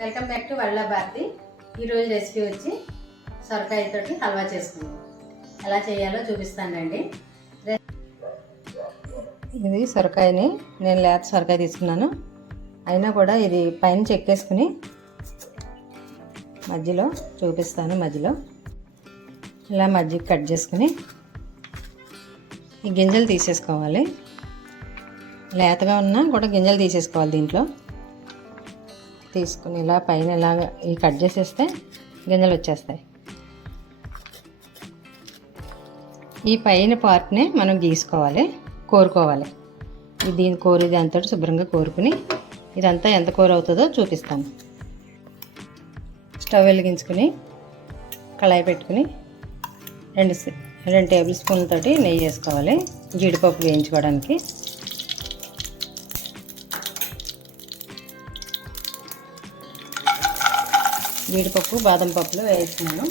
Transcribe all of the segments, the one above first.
Welcome back to వల్ల భారతి. ఈరోజు recipe వచ్చి సొరకాయతోటి హల్వా చేసుకుందాం. ఎలా చేయాలో చూపిస్తానండి. ఇది సొరకాయని నేను లేత సొరకాయ తీసుకున్నాను. అయినా కూడా ఇది పైన చెక్కేసుకుని మధ్యలో చూపిస్తాను మధ్యలో. ఇలా మధ్యకి కట్ చేసుకుని ఈ గింజలు తీసేసుకోవాలి. లేతగా ఉన్నా కూడా గింజలు తీసేసుకోవాలి దీంట్లో. తీసుకుని ఇలా పైన ఇలాగా ఇవి కట్ చేసేస్తే గింజలు వచ్చేస్తాయి. ఈ పైన పార్ట్ని మనం గీసుకోవాలి కోరుకోవాలి. దీని కోరి అంతటి శుభ్రంగా కోరుకుని ఇదంతా ఎంత కూర అవుతుందో చూపిస్తాను. స్టవ్ వెలిగించుకుని కళాయి పెట్టుకుని రెండు రెండు టేబుల్ స్పూన్లతోటి నెయ్యి వేసుకోవాలి జీడిపప్పు వేయించుకోవడానికి. జీడిపప్పు బాదం పప్పులు వేస్తున్నాను.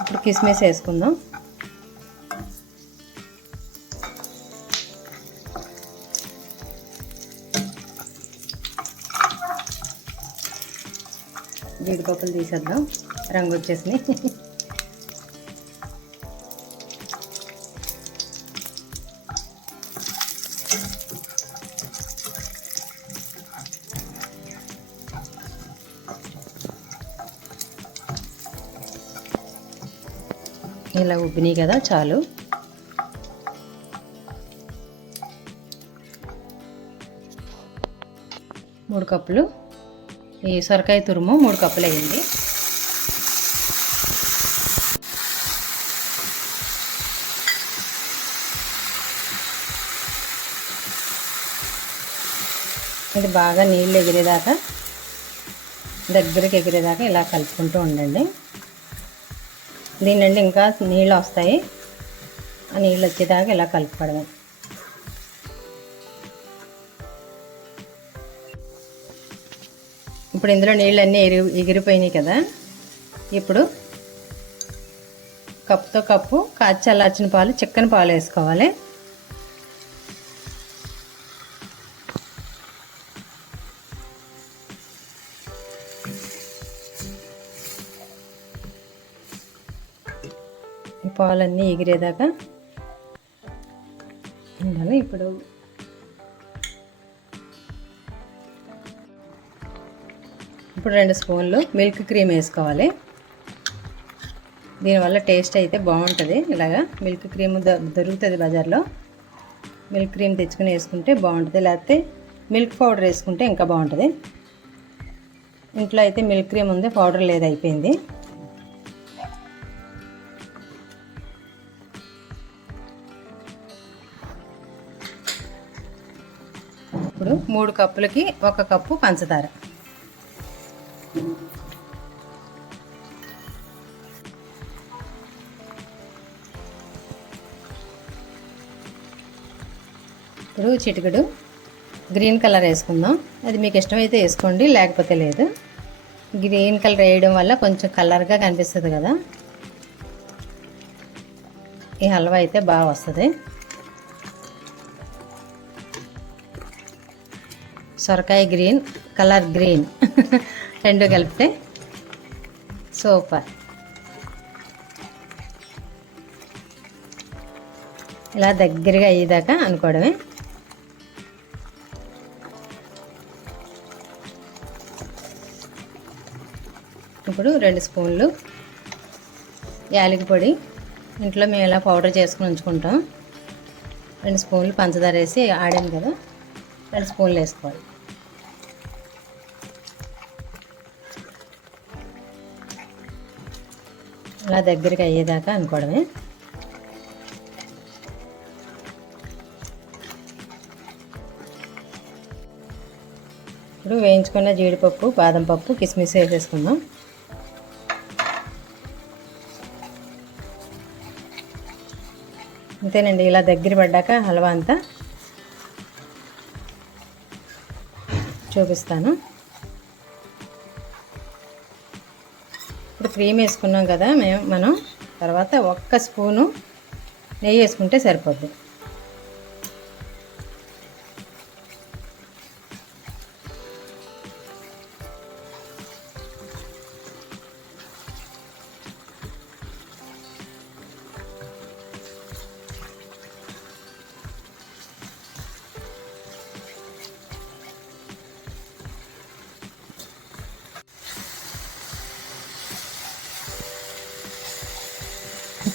ఇప్పుడు కిస్మిస్ వేసుకుందాం. జీడిపప్పులు తీసేద్దాం. రంగు వచ్చేసినాయి. ఇలా ఉబ్బినాయి కదా చాలు. మూడు కప్పులు. ఈ సొరకాయ తురుము మూడు కప్పులు అయ్యింది. ఇది బాగా నీళ్ళు ఎగిరేదాకా దగ్గరికి ఎగిరేదాకా ఇలా కలుపుకుంటూ ఉండండి. దీని నుండి ఇంకా నీళ్ళు వస్తాయి ఆ నీళ్ళు వచ్చేదాకా ఇలా కలుపుకోవడమే ఇప్పుడు ఇందులో నీళ్ళన్నీ ఎరి ఎగిరిపోయినాయి కదా. ఇప్పుడు కప్పుతో కప్పు కాచి చల్లార్చిన పాలు చిక్కని పాలు వేసుకోవాలి. పాలన్నీ ఎగిరేదాకా ఉండాలి ఇప్పుడు. ఇప్పుడు రెండు స్పూన్లు మిల్క్ క్రీమ్ వేసుకోవాలి. దీనివల్ల టేస్ట్ అయితే బాగుంటుంది. ఇలాగా మిల్క్ క్రీమ్ దొరుకుతుంది బజార్లో. మిల్క్ క్రీమ్ తెచ్చుకుని వేసుకుంటే బాగుంటుంది. లేకపోతే మిల్క్ పౌడర్ వేసుకుంటే ఇంకా బాగుంటుంది. ఇంట్లో అయితే మిల్క్ క్రీమ్ ఉంది పౌడర్ లేదు అయిపోయింది. ఇప్పుడు మూడు కప్పులకి ఒక కప్పు పంచదార. ఇప్పుడు చిటికెడు గ్రీన్ కలర్ వేసుకుందాం. అది మీకు ఇష్టమైతే వేసుకోండి లేకపోతే లేదు. గ్రీన్ కలర్ వేయడం వల్ల కొంచెం కలర్గా కనిపిస్తుంది కదా. ఈ హల్వా అయితే బాగా వస్తుంది. సొరకాయ గ్రీన్ కలర్ గ్రీన్. రెండు కలిపితే సూపర్. ఇలా దగ్గరగా అయ్యేదాకా అనుకోవడమే. ఇప్పుడు రెండు స్పూన్లు యాలకి పొడి. ఇంట్లో మేము ఇలా పౌడర్ చేసుకుని ఉంచుకుంటాం. రెండు స్పూన్లు పంచదార వేసి ఆడాను కదా. రెండు స్పూన్లు వేసుకోవాలి. ఇలా దగ్గరికి అయ్యేదాకా అనుకోవడమే. ఇప్పుడు వేయించుకున్న జీడిపప్పు బాదం పప్పు కిస్మిస్ వేసేసుకుందాం. అంతేనండి ఇలా దగ్గర పడ్డాక హల్వా అంతా చూపిస్తాను. ఇప్పుడు క్రీమ్ వేసుకున్నాం కదా మేము మనం. తర్వాత ఒక్క స్పూను నెయ్యి వేసుకుంటే సరిపోద్ది.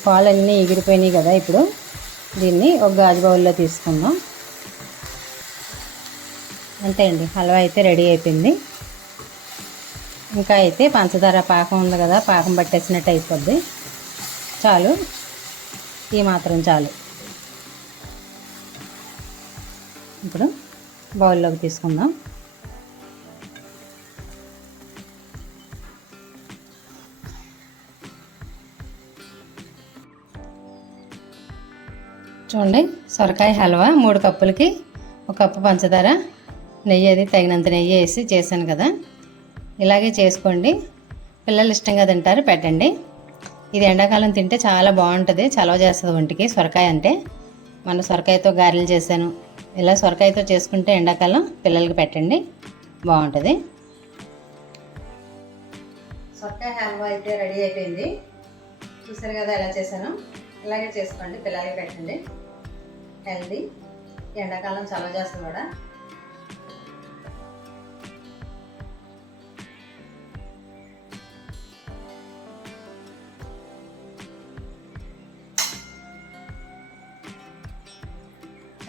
పాలన్నీ ఎగిరిపోయినాయి కదా ఇప్పుడు. దీన్ని ఒక గాజు బౌల్లో తీసుకుందాం. అంతే అండి హల్వా అయితే రెడీ అయిపోయింది. ఇంకా అయితే పంచదార పాకం ఉంది కదా పాకం పట్టేసినట్టు అయిపోద్ది. చాలు ఈ మాత్రం చాలు. ఇప్పుడు బౌల్లోకి తీసుకుందాం. చూడండి సొరకాయ హల్వా మూడు కప్పులకి ఒక కప్పు పంచదార. నెయ్యి అది తగినంత నెయ్యి వేసి చేశాను కదా. ఇలాగే చేసుకోండి. పిల్లలు ఇష్టంగా తింటారు పెట్టండి. ఇది ఎండాకాలం తింటే చాలా బాగుంటుంది చలవ చేస్తుంది ఒంటికి. సొరకాయ అంటే మన సొరకాయతో గారెలు చేశాను. ఇలా సొరకాయతో చేసుకుంటే ఎండాకాలం పిల్లలకి పెట్టండి బాగుంటుంది. సొరకాయ హల్వా అయితే రెడీ అయిపోయింది. చూసారు కదా ఎలా చేశాను? ఇలాగే చేసుకోండి పిల్లలకి పెట్టండి. హెల్దీ ఎండాకాలం చలవ చేస్తుంది కూడా.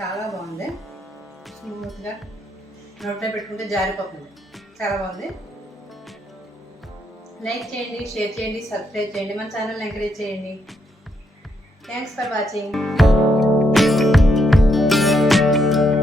చాలా బాగుంది. స్మూత్గా నోట్లో పెట్టుకుంటే జారిపోతుంది. చాలా బాగుంది. లైక్ చేయండి షేర్ చేయండి సబ్స్క్రైబ్ చేయండి. మన ఛానల్ ఎంకరేజ్ చేయండి. Thanks for watching Música